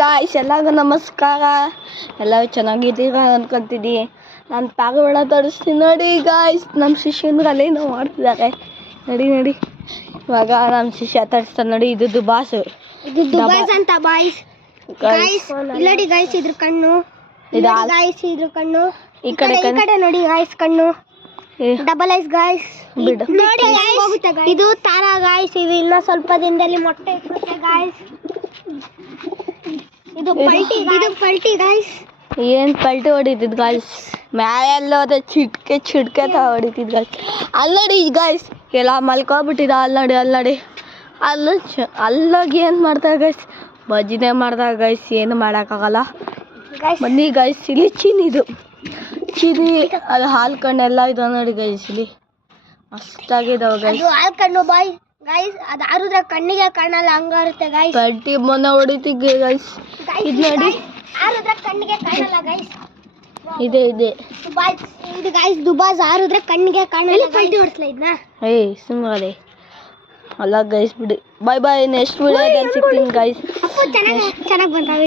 Guys ಎಲ್ಲರಿಗೂ ನಮಸ್ಕಾರ. ಎಲ್ಲರೂ ಚೆನ್ನಾಗಿದ್ದೀರಾ ಅನ್ಕೊಂತಿದ್ದೀನಿ. ನಾನು ಪಾರಿವಾಳ ತೋರಿಸ್ತೀನಿ ನೋಡಿ ಗಾಯ್ಸ್. ನಮ್ಮ ಶಿಷ್ಯನಿಗೆ ಅಲ್ಲೇನೋ ಮಾಡ್ತಿದ್ದಾರೆ ನೋಡಿ. ಇವಾಗ ನಮ್ಮ ಶಿಷ್ಯ ತರಿಸ್ತಾನೆ ನೋಡಿ. ಇದು ದುಬಾಸ್ ಅಂತ ಬಾಯ್ಸ್. ಇಲ್ಲಡಿ ಗಾಯ್ಸ್ ಇದ್ರ ಕಣ್ಣು, ಗಾಯ್ಸ್ ಇದ್ರ ಕಣ್ಣು ಈ ಕಡೆ ನೋಡಿ ಗಾಯ್ಸ್ ಕಣ್ಣು ಡಬಲ್ ಐಸ್ ಗಾಯ್ಸ್. ನೋಡಿ ಇದು ತಾರಾ ಗಾಯ್ಸ್. ಇದು ಇನ್ನ ಸ್ವಲ್ಪ ದಿನದಲ್ಲಿ ಮೊಟ್ಟೆ ಇಡುತ್ತೆ ಗಾಯ್ಸ್. ಇದು ಪಲ್ಟಿ ಗಾಯ್ಸ್. ಏನು ಪಲ್ಟಿ ಹೊಡಿತಿದ್ ಗಾಯ್ಸ್. ಮ್ಯಾಲೆಲ್ಲ ಹೋದ ಚಿಟ್ಕೆ ಹೊಡಿತಿದ್ ಗಾಯ್ಸ್. ಅಲ್ಲಿ ಗಾಯ್ಸ್ ಎಲ್ಲ ಮಲ್ಕೊಬಿಟ್ಟಿದ. ಅಲ್ಲಿ ಅಲ್ಲೋಗಿ ಏನು ಮಾಡ್ತಾರೆ ಗಾಯ್ಸ್, ಬಜ್ಜಿನೇ ಮಾಡ್ದಾಗ ಗಾಯ್ಸ್. ಏನು ಮಾಡೋಕ್ಕಾಗಲ್ಲ ಬನ್ನಿ ಗಾಯ್ಸ್. ಇಲ್ಲಿ ಚೀನಿ ಅದು ಹಾಲು ಕಣ್ಣೆಲ್ಲ ಇದಾವೆ ನೋಡಿ ಗಾಯ್ಸ್. ಇಲ್ಲಿ ಮಸ್ತಾಗಿದ್ದಾವೆ ಗಾಯ್ಸ್. ಹಾಲು ಕಣ್ಣು ಬಾಯ್ ಗಾಯ್ಸ್. ಅದು ಆರುದ್ರೆ ಕಣ್ಣಿಗೆ ಕಾಣಲ್ಲ, ಹಂಗಾರುತ್ತೆ ಗಾಯ್ಸ್. ಪಲ್ಟಿ ಮೊನ್ನೆ ಹೊಡಿತಿದ್ದೆ ಗಾಯ್ಸ್. ಇದು ನೋಡಿ ಆರುದ್ರೆ ಕಣ್ಣಿಗೆ ಕಾಣಲ್ಲ ಗಾಯ್ಸ್. ಇದೆ ಇದು ಗಾಯ್ಸ್ ದುಬಾಸ್. ಆರುದ್ರೆ ಕಣ್ಣಿಗೆ ಕಾಣಲ್ಲ. ಪಲ್ಟಿ ಹೊಡ್ಸ್ಲಾ ಇದನ್ನ. ಸುಮ್ಮನೆ ಅಲ್ಲ ಗಾಯ್ಸ್ ಬಿಡಿ. ಬಾಯ್. ನೆಕ್ಸ್ಟ್ ವಿಡಿಯೋದಲ್ಲಿ ಸಿಗ್ತೀನಿ ಗಾಯ್ಸ್. ಚೆನ್ನಾಗಿ ಬಂತ ವಿಡಿಯೋ.